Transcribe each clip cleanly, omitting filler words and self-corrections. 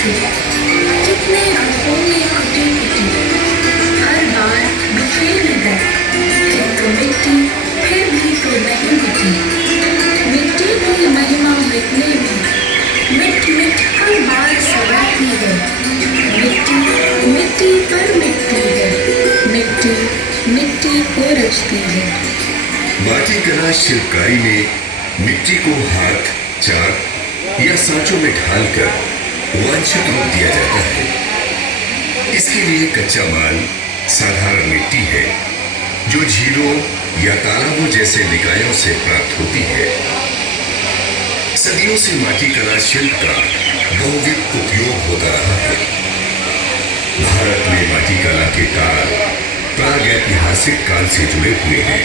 से कितने रूपों में कुटी कुटी, हर बार बिखरे नजर, किंतु मिट्टी फिर भी तो नहीं मिटी। मिट्टी की महिमा मिटने में मिट मिट कर बार सवरती है। मिट्टी मिट्टी पर मिटती है, मिट्टी मिट्टी को रचती है। माटी कला शिल्पकारी में मिट्टी को हाथ, चाक या सांचों में ढालकर वांछित रूप दिया जाता है। इसके लिए कच्चा माल साधारण मिट्टी है जो झीलों या तालाबों जैसे निकायों से प्राप्त होती है। सदियों से माटी कला शिल्प का बहुविध उपयोग होता रहा है। भारत में माटी कला के तार प्रागैतिहासिक काल से जुड़े हुए हैं।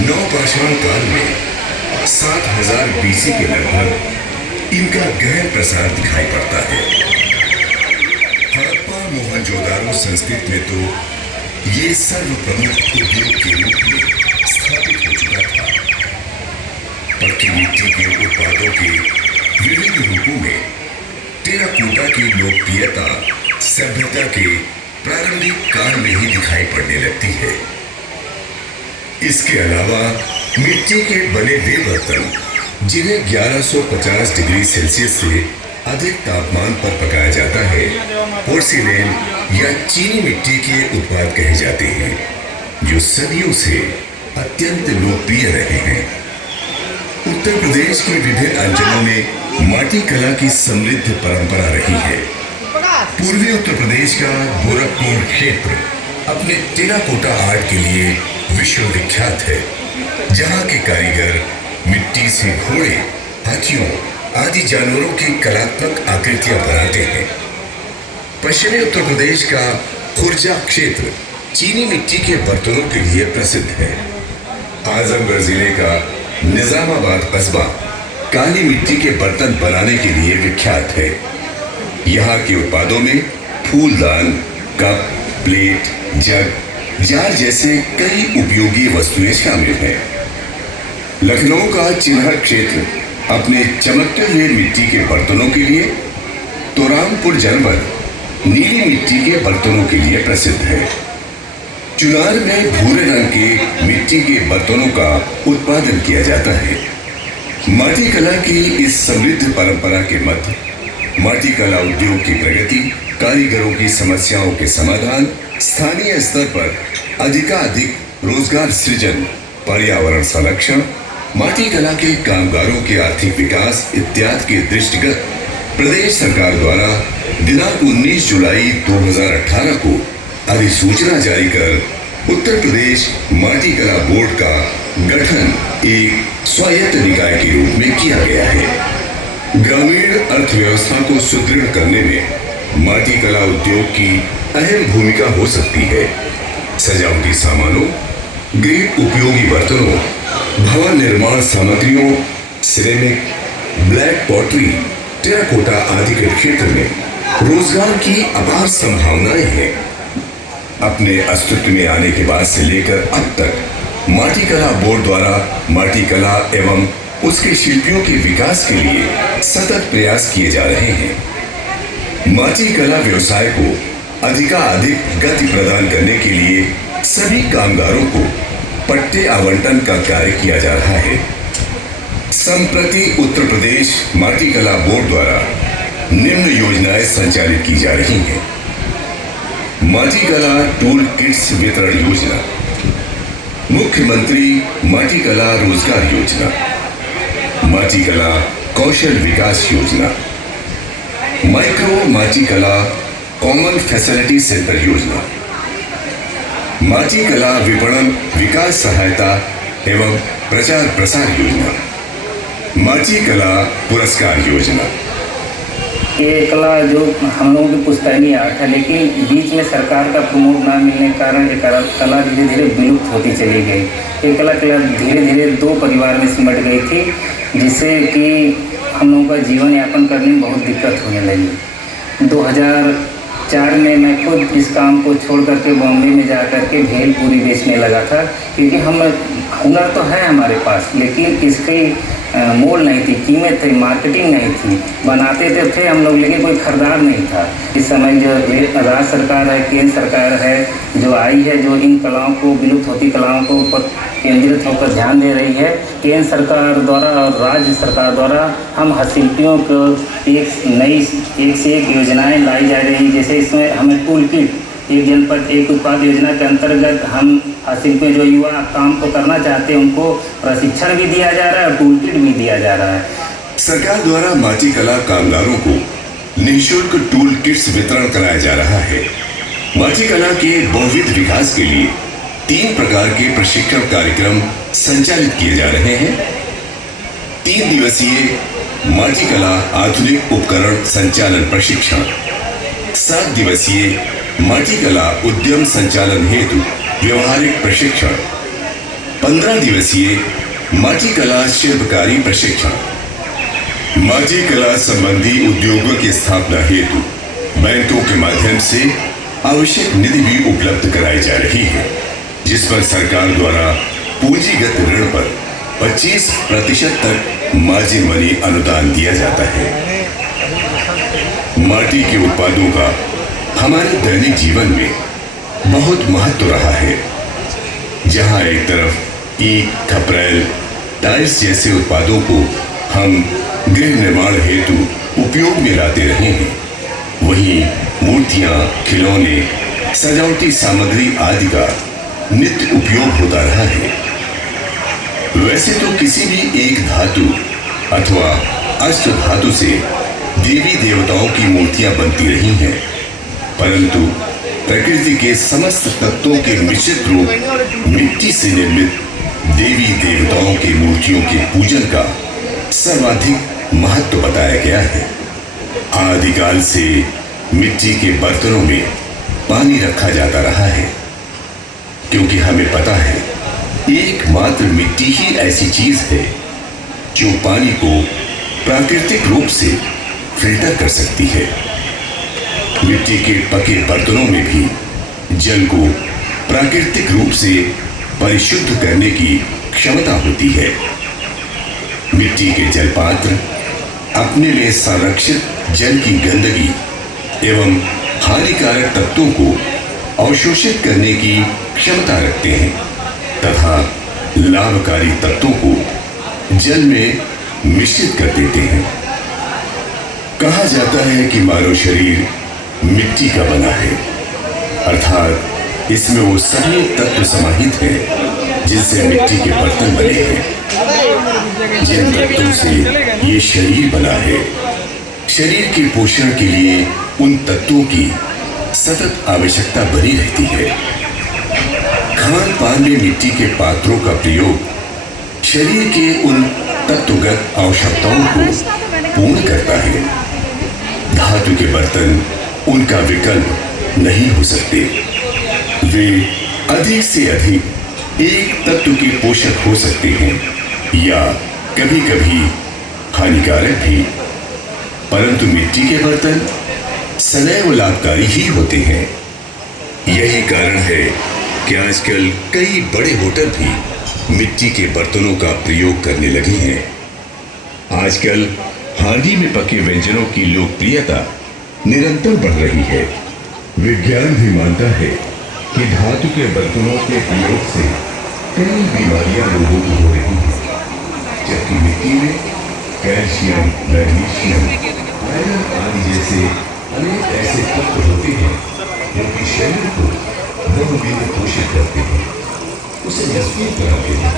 नवपाषाण काल में 7000 BC के लगभग इनका गहन प्रसार दिखाई पड़ता है। हड़प्पा मोहनजोदारो संस्कृति में तो ये सर्व प्रमुख उद्योग के रूप में स्थापित हो चुका था। पक्की मिट्टी के उत्पादों के विविध रूपों में टेराकोटा की लोकप्रियता सभ्यता के प्रारंभिक काल में ही दिखाई पड़ने लगती है। इसके अलावा मिट्टी के बने वे बर्तन जिन्हें 1150 डिग्री सेल्सियस से अधिक तापमान पर पकाया जाता है, पोर्सिलेन या चीनी मिट्टी के उत्पाद कहे जाते हैं, जो सदियों से अत्यंत लोकप्रिय रहे हैं। उत्तर प्रदेश के विभिन्न अंचलों में माटी कला की समृद्ध परंपरा रही है। पूर्वी उत्तर प्रदेश का गोरखपुर क्षेत्र अपने टेराकोटा आर्ट के लिए विश्व विख्यात है, जहाँ के कारीगर मिट्टी से घोड़े, हाथियों आदि जानवरों की कलात्मक आकृतियां बनाते हैं। पश्चिमी उत्तर प्रदेश का खुर्जा क्षेत्र चीनी मिट्टी के बर्तनों के लिए प्रसिद्ध है। आजमगढ़ जिले का निजामाबाद कस्बा काली मिट्टी के बर्तन बनाने के लिए विख्यात है। यहाँ के उत्पादों में फूलदान, कप, प्लेट, जग, जार जैसे कई उपयोगी वस्तुएं शामिल हैं। लखनऊ का चिन्हट क्षेत्र अपने चमकते हुए मिट्टी के बर्तनों के लिए, तो रामपुर जनपद नीली मिट्टी के बर्तनों के लिए प्रसिद्ध है। चुनार में भूरे रंग के मिट्टी के बर्तनों का उत्पादन किया जाता है। माटी कला की इस समृद्ध परंपरा के मध्य माटी कला उद्योग की प्रगति, कारीगरों की समस्याओं के समाधान, स्थानीय स्तर पर अधिकाधिक रोजगार सृजन, पर्यावरण संरक्षण, माटी कला के कामगारों के आर्थिक विकास इत्यादि के दृष्टिगत प्रदेश सरकार द्वारा दिनांक 19 जुलाई 2018 को अधिसूचना जारी कर उत्तर प्रदेश माटी कला बोर्ड का गठन एक स्वायत्त निकाय के रूप में किया गया है। ग्रामीण अर्थव्यवस्था को सुदृढ़ करने में माटी कला उद्योग की अहम भूमिका हो सकती है। सजावटी सामानों, गृह उपयोगी बर्तनों, भवन निर्माण सामग्रियों, सिरेमिक, ब्लैक पॉटरी, टेराकोटा आदि के क्षेत्र में रोजगार की अपार संभावनाएं हैं। अपने अस्तित्व में आने के बाद से लेकर अब तक माटी कला बोर्ड द्वारा माटी कला एवं उसके शिल्पियों के विकास के लिए सतत प्रयास किए जा रहे हैं। माटी कला व्यवसाय को अधिकाधिक गति प्रदान करने के लिए सभी कामगारों को पट्टे आवंटन का कार्य किया जा रहा है। संप्रति उत्तर प्रदेश माटी कला बोर्ड द्वारा निम्न योजनाएं संचालित की जा रही हैं। माटी कला टूल किट्स वितरण योजना, मुख्यमंत्री माटी कला रोजगार योजना, माटी कला कौशल विकास योजना, माइक्रो माटी कला कॉमन फैसिलिटी सेंटर योजना, माटी कला विपणन विकास सहायता एवं प्रचार प्रसार योजना, माटी कला पुरस्कार योजना। ये कला जो हम लोगों की पुश्तैनी आर्ट है, लेकिन बीच में सरकार का प्रमोट ना मिलने के कारण ये कला धीरे धीरे विलुप्त होती चली गई। ये कला धीरे धीरे दो परिवार में सिमट गई थी, जिससे कि हम लोगों का जीवन यापन करने में बहुत दिक्कत होने लगी। 2004 में मैं खुद इस काम को छोड़ करके बॉम्बे में जा कर के भेलपुरी बेचने लगा था, क्योंकि हम हुनर तो है हमारे पास, लेकिन इसकी मोल नहीं थी, कीमत थी, मार्केटिंग नहीं थी। बनाते थे हम लोग, लेकिन कोई खरीदार नहीं था। इस समय जो राज्य सरकार है, केंद्र सरकार है जो आई है, जो इन कलाओं को, विलुप्त होती कलाओं को ऊपर केंद्रित होकर ध्यान दे रही है। केंद्र सरकार द्वारा और राज्य सरकार द्वारा हम हस्तशिल्पियों को एक से एक योजनाएं लाई जा रही है। जैसे इसमें हमें टूल किट, एक जनपद एक उत्पाद योजना के अंतर्गत हम हस्तशिल्पी जो युवा काम को करना चाहते हैं उनको प्रशिक्षण भी दिया जा रहा है और टूल किट भी दिया जा रहा है। सरकार द्वारा माटी कला कामगारों को निःशुल्क टूल किट्स वितरण कराया जा रहा है। माटी कला के बहुविध विकास के लिए 3 प्रकार के प्रशिक्षण कार्यक्रम संचालित किए जा रहे हैं। 3 दिवसीय माटी कला आधुनिक उपकरण संचालन प्रशिक्षण, 7 दिवसीय माटी कला उद्यम संचालन हेतु व्यवहारिक प्रशिक्षण, 15 दिवसीय माटी कला शिल्पकारी प्रशिक्षण। माटी कला संबंधी उद्योगों की स्थापना हेतु बैंकों के माध्यम से आवश्यक निधि भी उपलब्ध कराई जा रही है, जिस पर सरकार द्वारा पूंजीगत ऋण पर 25% तक मार्जिन मनी अनुदान दिया जाता है। माटी के उत्पादों का हमारे दैनिक जीवन में बहुत महत्व रहा है। जहां एक तरफ ईंट, खपरेल, टाइल्स जैसे उत्पादों को हम गृह निर्माण हेतु उपयोग में लाते रहे हैं, वहीं मूर्तियां, खिलौने, सजावटी सामग्री आदि का नित्य उपयोग होता रहा है। वैसे तो किसी भी एक धातु अथवा अष्ट धातु से देवी देवताओं की मूर्तियां बनती रही हैं, परंतु प्रकृति के समस्त तत्वों के मिश्रित रूप मिट्टी से निर्मित देवी देवताओं की मूर्तियों के पूजन का सर्वाधिक महत्व बताया गया है। आदिकाल से मिट्टी के बर्तनों में पानी रखा जाता रहा है, क्योंकि हमें पता है एकमात्र मिट्टी ही ऐसी चीज है जो पानी को प्राकृतिक रूप से फिल्टर कर सकती है। मिट्टी के पके बर्तनों में भी जल को प्राकृतिक रूप से परिशुद्ध करने की क्षमता होती है। मिट्टी के जलपात्र अपने में संरक्षित जल की गंदगी एवं हानिकारक तत्वों को अवशोषित करने की क्षमता रखते हैं तथा लाभकारी तत्वों को जल में मिश्रित कर देते हैं। कहा जाता है कि मानव शरीर मिट्टी का बना है, अर्थात इसमें वो सभी तत्व समाहित हैं जिनसे मिट्टी के बर्तन बने हैं। जिन तत्वों से ये शरीर बना है, शरीर के पोषण के लिए उन तत्वों की सतत आवश्यकता बनी रहती है। खान पान में मिट्टी के पात्रों का प्रयोग शरीर के उन तत्वगत आवश्यकताओं को पूर्ण करता है। धातु के बर्तन उनका विकल्प नहीं हो सकते। वे अधिक से अधिक एक तत्व के पोषक हो सकते हैं या कभी कभी हानिकारक भी, परंतु मिट्टी के बर्तन सदैव लाभकारी ही होते हैं। यही कारण है कि आजकल कई बड़े होटल भी मिट्टी के बर्तनों का प्रयोग करने लगे हैं। आजकल हांडी में पके व्यंजनों की लोकप्रियता निरंतर बढ़ रही है। विज्ञान भी मानता है कि धातु के बर्तनों के प्रयोग से कई बीमारियां लोगों को हो रही हैं, जबकि मिट्टी में कैल्शियम, मैग्नीशियम, आयरन आदि जैसे अनेक ऐसे तत्व होते हैं जो कि शरीर को बहुविध पोषित करते हैं, उसे मजबूत बनाते हैं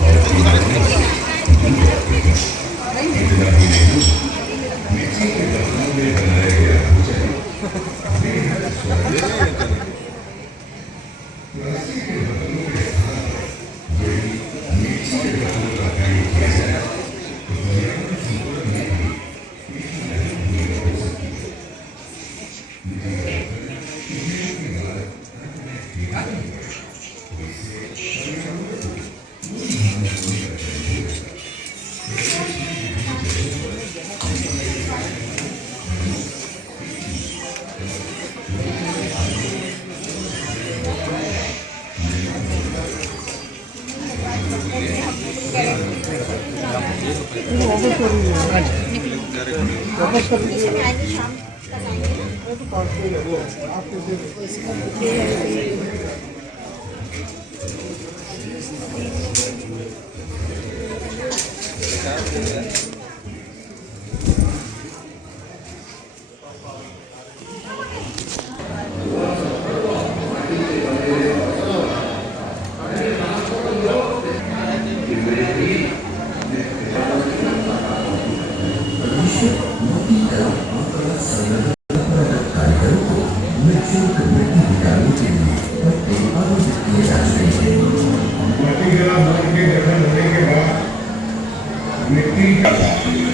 और बीमारियों से दूर रखते हैं। इतना ही नहीं, मिट्टी के बर्तनों में बनाया गया भोजन बेहद स्वादिष्ट होता है। प्लास्टिक के बर्तनों के स्थान पर यदि मिट्टी के बर्तनों का प्रयोग किया जाए तो पर्यावरण संतुलन में भी हो सकती है।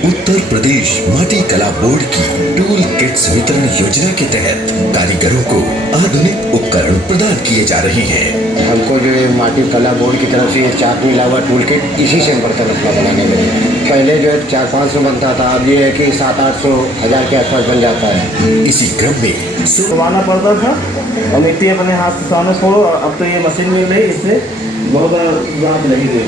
उत्तर प्रदेश माटी कला बोर्ड की टूल किट्स वितरण योजना के तहत कारीगरों को आधुनिक उपकरण प्रदान किए जा रहे हैं। हमको जो है माटी कला बोर्ड की तरफ से ये चाक मिला हुआ टूल किट, इसी से हम बर्तन अपना बनाने लगे। पहले जो है 400-500 बनता था, अब ये है कि 700-800 1000 के आसपास बन जाता है। इसी क्रम में दबाना पड़ता था और मिट्टी अपने हाथ से सामने छोड़ो, अब तो ये मशीन मिल रही, इससे बहुत राहत लगी हुई।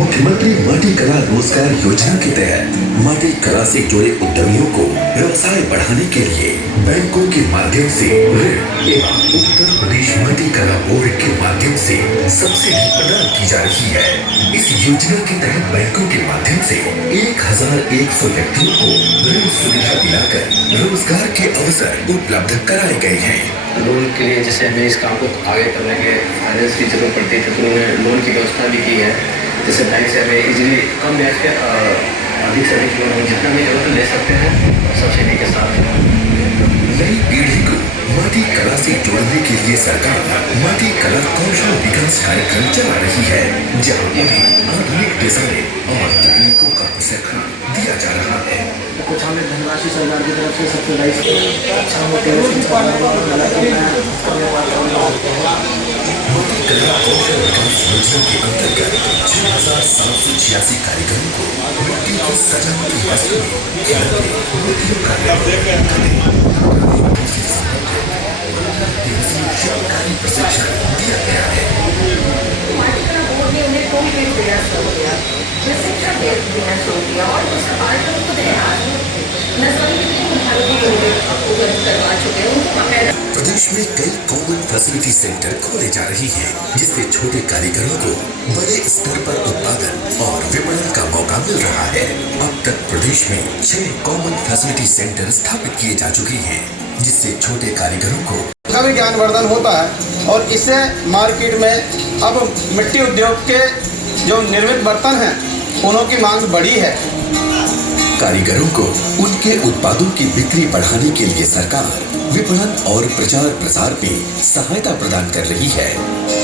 मुख्यमंत्री माटी कला रोजगार योजना के तहत माटी कला से जुड़े उद्यमियों को व्यवसाय बढ़ाने के लिए बैंकों के माध्यम से ऋण एवं उत्तर प्रदेश माटी कला बोर्ड के माध्यम से सब्सिडी प्रदान की जा रही है। इस योजना के तहत बैंकों के माध्यम से 1100 व्यक्तियों को ऋण सुविधा दिलाकर रोजगार के अवसर उपलब्ध कराए गए हैं। लोन के लिए जैसे हमें इस काम को आगे करने के फाइनेंस की जरूरत पड़ती है, तो उन्होंने लोन की व्यवस्था भी की है। जैसे बैंक से हमें इजीली कम ब्याज पे अधिक से अधिक लोन जितना भी जरूरत ले सकते हैं सब्सिडी के साथ। नई पीढ़ी को माटी कला से जोड़ने के लिए सरकार माटी कला कौशल विकास कार्यक्रम चला रही है, जहां उन्हें आधुनिक डिजाइन और तकनीकों का प्रशिक्षण दिया जा रहा है। कुछ हमें धनराशि सरकार की तरफ से सब्सिडाइज कला कौशल विकास योजना के अंतर्गत 6786 कार्यक्रमों को मिट्टी की सजावटी वस्तुएं, मूर्तियों का सरकारी प्रशिक्षण दिया गया है। माटी कला बोर्ड ने उन्हें टोल गेट देना शुरू किया, प्रशिक्षण देना शुरू किया और उस कार्यक्रम को करवा चुके हैं। उनको बाकायदा प्रदेश में कई कॉमन फैसिलिटी सेंटर खोले जा रही हैं, जिससे छोटे कारीगरों को बड़े स्तर पर उत्पादन और विपणन का मौका मिल रहा है। अब तक प्रदेश में 6 कॉमन फैसिलिटी सेंटर स्थापित किए जा चुके हैं, जिससे छोटे कारीगरों को का भी ज्ञानवर्धन होता है और इससे मार्केट में अब मिट्टी उद्योग के जो निर्मित बर्तन हैं उनों की मांग बढ़ी है। कारीगरों को उनके उत्पादों की बिक्री बढ़ाने के लिए सरकार विपणन और प्रचार प्रसार में सहायता प्रदान कर रही है,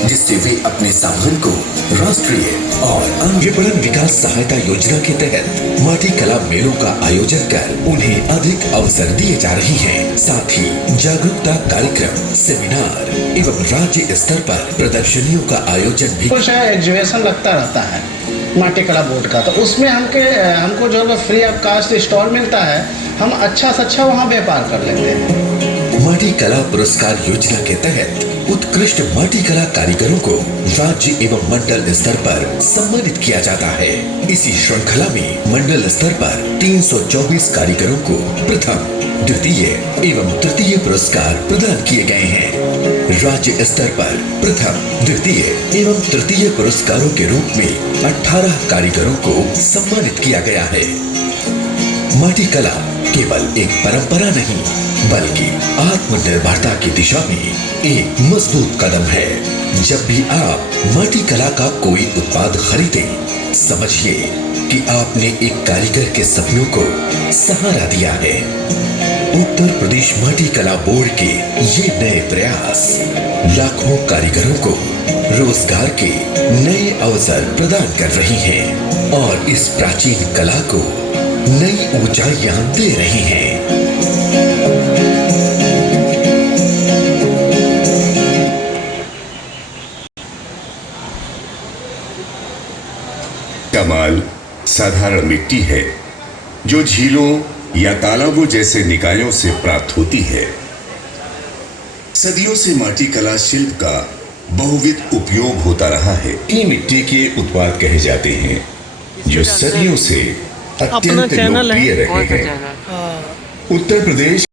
जिससे वे अपने सामान को राष्ट्रीय और अन्य विपणन विकास सहायता योजना के तहत माटी कला मेलों का आयोजन कर उन्हें अधिक अवसर दिए जा रहे हैं। साथ ही जागरूकता कार्यक्रम, सेमिनार एवं राज्य स्तर पर प्रदर्शनियों का आयोजन भी कुछ एग्जीबिशन लगता रहता है माटी कला बोर्ड का, तो उसमें हमको जो है फ्री ऑफ कास्ट स्टॉल मिलता है, हम अच्छा से अच्छा वहाँ व्यापार कर लेते हैं। माटी कला पुरस्कार योजना के तहत उत्कृष्ट माटी कला कारीगरों को राज्य एवं मंडल स्तर पर सम्मानित किया जाता है। इसी श्रृंखला में मंडल स्तर पर 324 कारीगरों को प्रथम, द्वितीय एवं तृतीय पुरस्कार प्रदान किए गए हैं। राज्य स्तर पर प्रथम, द्वितीय एवं तृतीय पुरस्कारों के रूप में 18 कारीगरों को सम्मानित किया गया है। माटी कला केवल एक परंपरा नहीं, बल्कि आत्मनिर्भरता की दिशा में एक मजबूत कदम है। जब भी आप माटी कला का कोई उत्पाद खरीदें, समझिए कि आपने एक कारीगर के सपनों को सहारा दिया है। उत्तर प्रदेश माटी कला बोर्ड के ये नए प्रयास लाखों कारीगरों को रोजगार के नए अवसर प्रदान कर रही हैं और इस प्राचीन कला को नई ऊंचाइयां दे रही हैं। कमाल साधारण मिट्टी है जो झीलों या तालाबों जैसे निकायों से प्राप्त होती है। सदियों से माटी कला शिल्प का बहुविध उपयोग होता रहा है। ये मिट्टी के उत्पाद कहे जाते हैं जो सदियों से अत्यंत चैनल है? लोकप्रिय रहे हैं। उत्तर प्रदेश